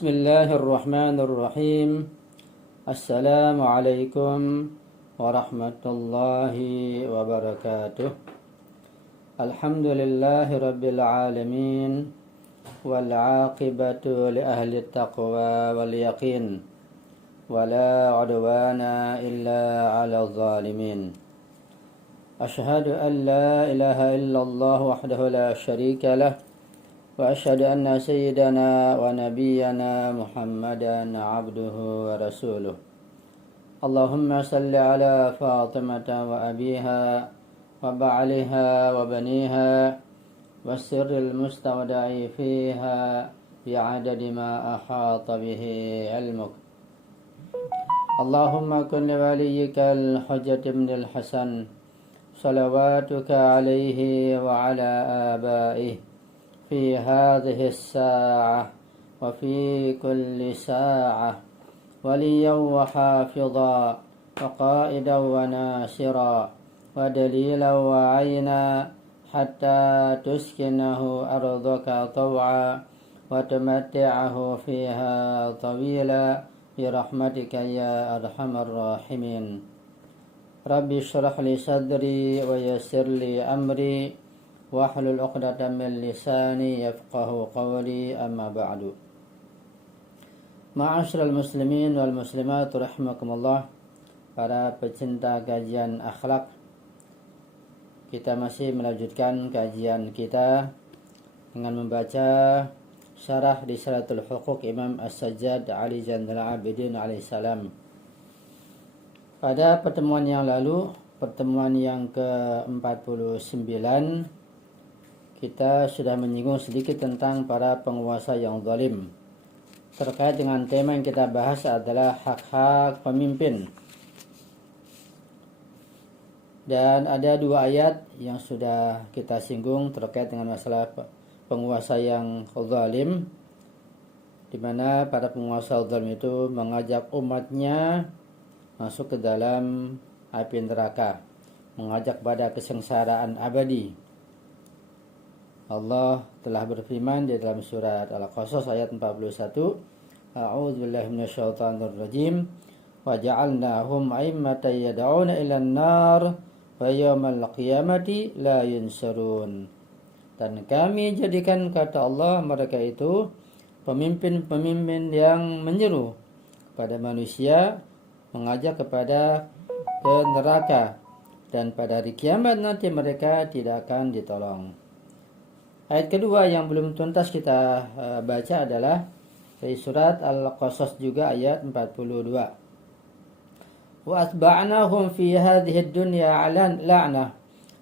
Bismillahirrahmanirrahim. Assalamualaikum warahmatullahi wabarakatuh. Alhamdulillahi rabbil alamin. Wal aqibatu li ahli taqwa wal yaqin. Wala udwana illa ala zalimin. Ashhadu an la ilaha illallah wahdahu la syarika lah. وأشهد أن سيدنا ونبينا محمدا عبده ورسوله اللهم صل على فاطمة وأبيها وبعلها وبنيها والسر المستودع فيها بعدد ما أحاط به علمك اللهم كن لوليك الحجة بن الحسن صلواتك عليه وعلى آبائه في هذه الساعة وفي كل ساعة وليا وحافظا وقائدا وناصرا ودليلا وعينا حتى تسكنه أرضك طوعا وتمتعه فيها طويلا برحمتك يا أرحم الراحمين رب اشرح لي صدري ويسر لي أمري wahlul 'uqdatam min lisani yafqahu qawli amma ba'du. Ma'asyiral muslimin wal muslimat rahimakumullah, para pecinta kajian akhlak, kita masih melanjutkan kajian kita dengan membaca syarah Risalatul Huquq Imam As-Sajjad Ali Zainal Abidin alaihissalam. Pada pertemuan yang lalu, pertemuan yang ke-49, kita sudah menyinggung sedikit tentang para penguasa yang zalim. Terkait dengan tema yang kita bahas adalah hak-hak pemimpin. Dan ada dua ayat yang sudah kita singgung terkait dengan masalah penguasa yang zalim, di mana para penguasa zalim itu mengajak umatnya masuk ke dalam api neraka, mengajak pada kesengsaraan abadi. Allah telah berfirman di dalam surat Al-Qasas ayat 41, A'udzubillahi minasyaitonir rajim, wa ja'alnahum a'immatan yad'una ilan nar wa yawmal qiyamati la yunsarun. Dan kami jadikan, kata Allah, mereka itu pemimpin-pemimpin yang menyeru kepada manusia, mengajak kepada ke neraka, dan pada hari kiamat nanti mereka tidak akan ditolong. Ayat kedua yang belum tuntas kita baca adalah dari surat Al-Qasas juga ayat 42. Wa atba'nahum fi hadhihi ad-dunya 'alan la'nah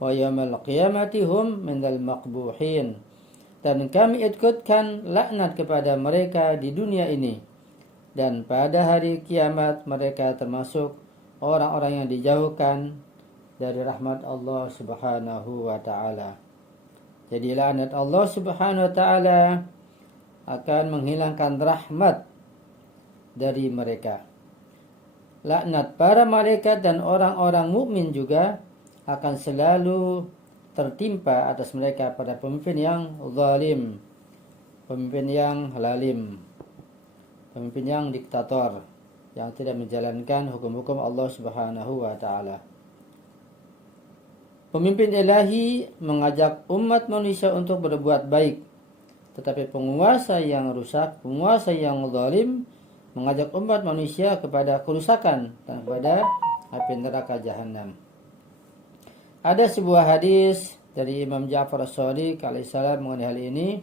wa yawmal qiyamati hum minal maqbuhin. Dan kami ikutkan laknat kepada mereka di dunia ini, dan pada hari kiamat mereka termasuk orang-orang yang dijauhkan dari rahmat Allah Subhanahu wa taala. Jadi laknat Allah Subhanahu wa taala akan menghilangkan rahmat dari mereka. Laknat para malaikat dan orang-orang mukmin juga akan selalu tertimpa atas mereka pada pemimpin yang zalim, pemimpin yang lalim, pemimpin yang diktator, yang tidak menjalankan hukum-hukum Allah Subhanahu wa taala. Pemimpin ilahi mengajak umat manusia untuk berbuat baik, tetapi penguasa yang rusak, penguasa yang zalim mengajak umat manusia kepada kerusakan dan kepada api neraka jahanam. Ada sebuah hadis dari Imam Ja'far As-Shadiq alaihissalam mengenai hal ini.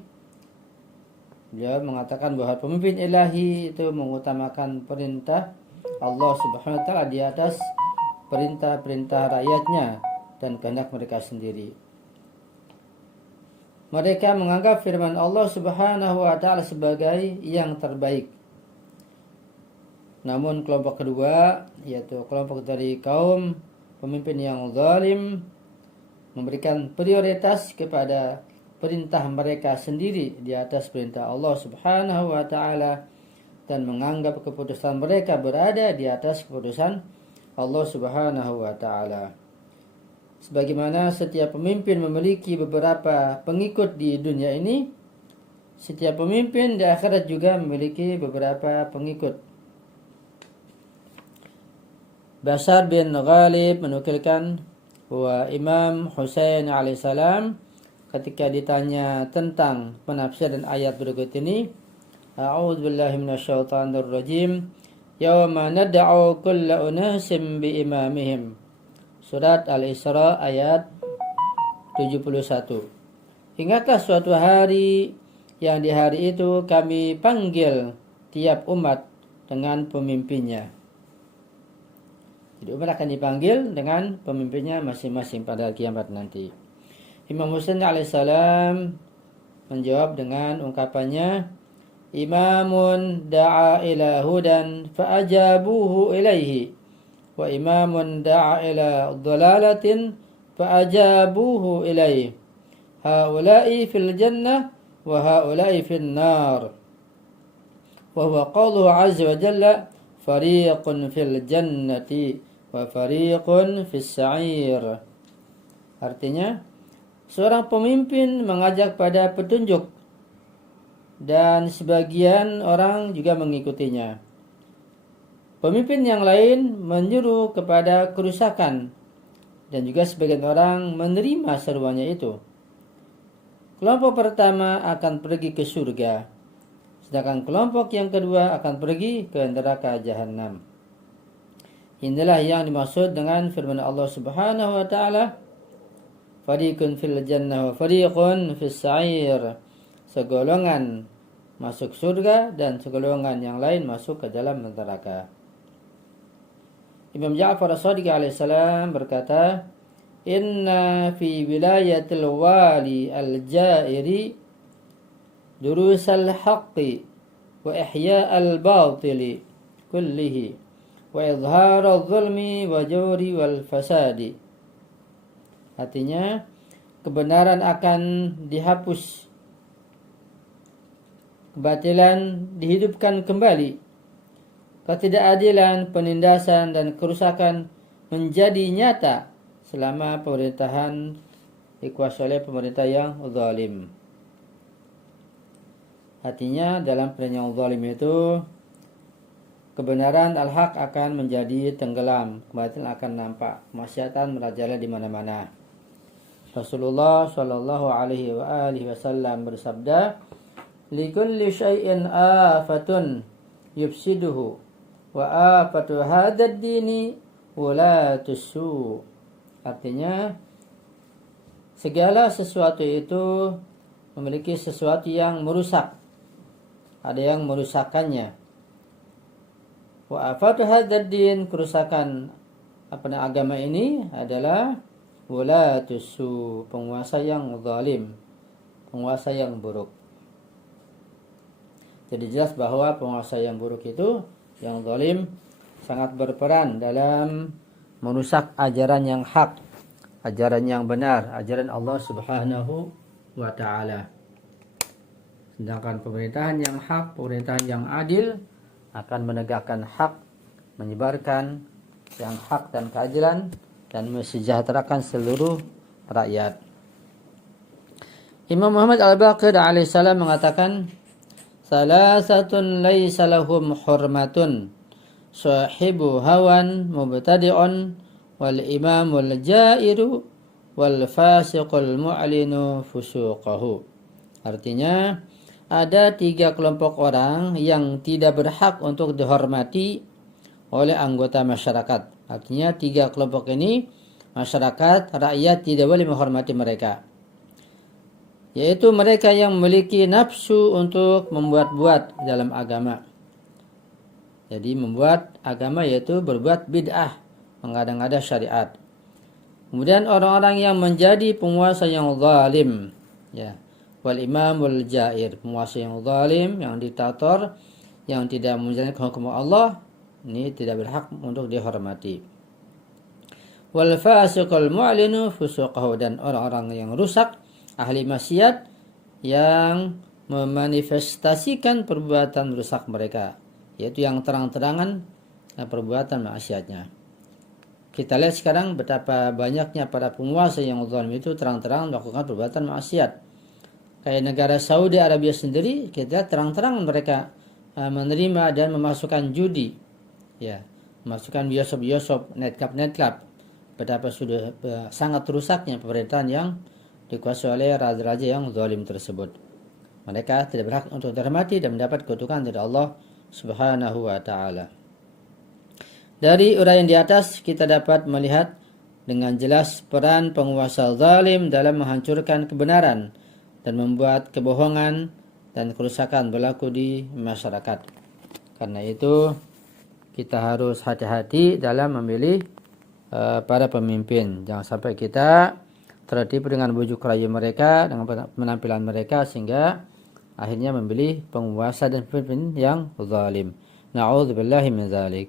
Beliau mengatakan bahwa pemimpin ilahi itu mengutamakan perintah Allah Subhanahu wa taala di atas perintah-perintah rakyatnya dan kehendak mereka sendiri. Mereka menganggap firman Allah Subhanahu wa taala sebagai yang terbaik. Namun kelompok kedua, yaitu kelompok dari kaum pemimpin yang zalim, memberikan prioritas kepada perintah mereka sendiri di atas perintah Allah Subhanahu wa taala, dan menganggap keputusan mereka berada di atas keputusan Allah Subhanahu wa taala. Sebagaimana setiap pemimpin memiliki beberapa pengikut di dunia ini, setiap pemimpin di akhirat juga memiliki beberapa pengikut. Bashar bin Ghalib menukilkan bahwa Imam Husain alaihissalam ketika ditanya tentang penafsiran ayat berikut ini, A'udzubillahi minasyaitonirrajim, Yawma nad'u kulla unasim bi imamihim. Surat Al-Isra ayat 71. Ingatlah suatu hari yang di hari itu kami panggil tiap umat dengan pemimpinnya. Jadi umat akan dipanggil dengan pemimpinnya masing-masing pada kiamat nanti. Imam Husain alaihissalam menjawab dengan ungkapannya, Imamun da'a ila hudan fa'ajabuhu ilaihi, wa imamun da'a ila dhalalatin fa'ajabuhu ilaihi. Haula'i fil jannah wa haula'i fil nar. Wa huwa qawluhu azza wa jalla, fariqun fil jannati wa fariqun fis sa'ir. Artinya, seorang pemimpin mengajak pada petunjuk dan sebagian orang juga mengikutinya. Pemimpin yang lain menyuruh kepada kerusakan dan juga sebagian orang menerima seruannya itu. Kelompok pertama akan pergi ke surga, sedangkan kelompok yang kedua akan pergi ke neraka jahanam. Inilah yang dimaksud dengan firman Allah Subhanahu wa taala, fariqun fil jannah wa fariqun fis sa'ir. Segolongan masuk surga dan segolongan yang lain masuk ke dalam neraka. Imam Ja'far as-Shadiq alaihissalam berkata, Inna fi wilayatil wali al-ja'iri durusal haqqi wa ihya al-batili kullihi wa izhar al-zulmi wa jawri wal fasadi. Artinya, kebenaran akan dihapus, kebatilan dihidupkan kembali, ketidakadilan, penindasan, dan kerusakan menjadi nyata selama pemerintahan dikuasai oleh pemerintah yang zalim. Artinya dalam pemerintahan yang zalim itu kebenaran al-haq akan menjadi tenggelam, kebatilan akan nampak, kemaksiatan merajalela di mana-mana. Rasulullah Shallallahu Alaihi Wasallam bersabda, likulli syai'in afatun yufsiduhu wa afatu hadzal dini walatus su. Artinya segala sesuatu itu memiliki sesuatu yang merusak, ada yang merusakkannya. Wa afatu hadzal din, kerusakan agama ini adalah walatus su, penguasa yang zalim, penguasa yang buruk. Jadi jelas bahwa penguasa yang buruk itu, yang zalim, sangat berperan dalam merusak ajaran yang hak, ajaran yang benar, ajaran Allah Subhanahu wa ta'ala. Sedangkan pemerintahan yang hak, pemerintahan yang adil akan menegakkan hak, menyebarkan yang hak dan keadilan, dan mensejahterakan seluruh rakyat. Imam Muhammad Al-Baqir alaihissalam mengatakan, Salasatun laysa lahum hurmatun, sahibu hawan mubtadi'un, wal imamul jairu, wal fasiqul mu'linu fusuqahu. Artinya, ada 3 kelompok orang yang tidak berhak untuk dihormati oleh anggota masyarakat. Artinya 3 kelompok ini, masyarakat, rakyat tidak boleh menghormati mereka. Yaitu mereka yang memiliki nafsu untuk membuat-buat dalam agama. Jadi membuat agama yaitu berbuat bid'ah, mengada-ngada syariat. Kemudian orang-orang yang menjadi penguasa yang zalim, ya, wal imamul jair, penguasa yang zalim, yang diktator, yang tidak menjalankan hukum Allah, ini tidak berhak untuk dihormati. Wal fasiqul mu'linu fusuqahu, dan orang-orang yang rusak, ahli maksiat yang memanifestasikan perbuatan rusak mereka, yaitu yang terang-terangan perbuatan maksiatnya. Kita lihat sekarang betapa banyaknya para penguasa yang zalim itu terang-terangan melakukan perbuatan maksiat. Kayak negara Saudi Arabia sendiri, kita terang-terang mereka menerima dan memasukkan judi, ya, memasukkan bioskop-bioskop, nightclub. Betapa sudah sangat rusaknya pemerintahan yang dikuasai oleh raja-raja yang zalim tersebut. Mereka tidak berhak untuk dihormati dan mendapat kutukan dari Allah Subhanahu wa taala. Dari uraian di atas kita dapat melihat dengan jelas peran penguasa zalim dalam menghancurkan kebenaran dan membuat kebohongan dan kerusakan berlaku di masyarakat. Karena itu kita harus hati-hati dalam memilih para pemimpin. Jangan sampai kita tertipu dengan bujuk rayu mereka, dengan penampilan mereka, sehingga akhirnya memilih penguasa dan pemimpin yang zalim. Na'udzubillahi min dzalik.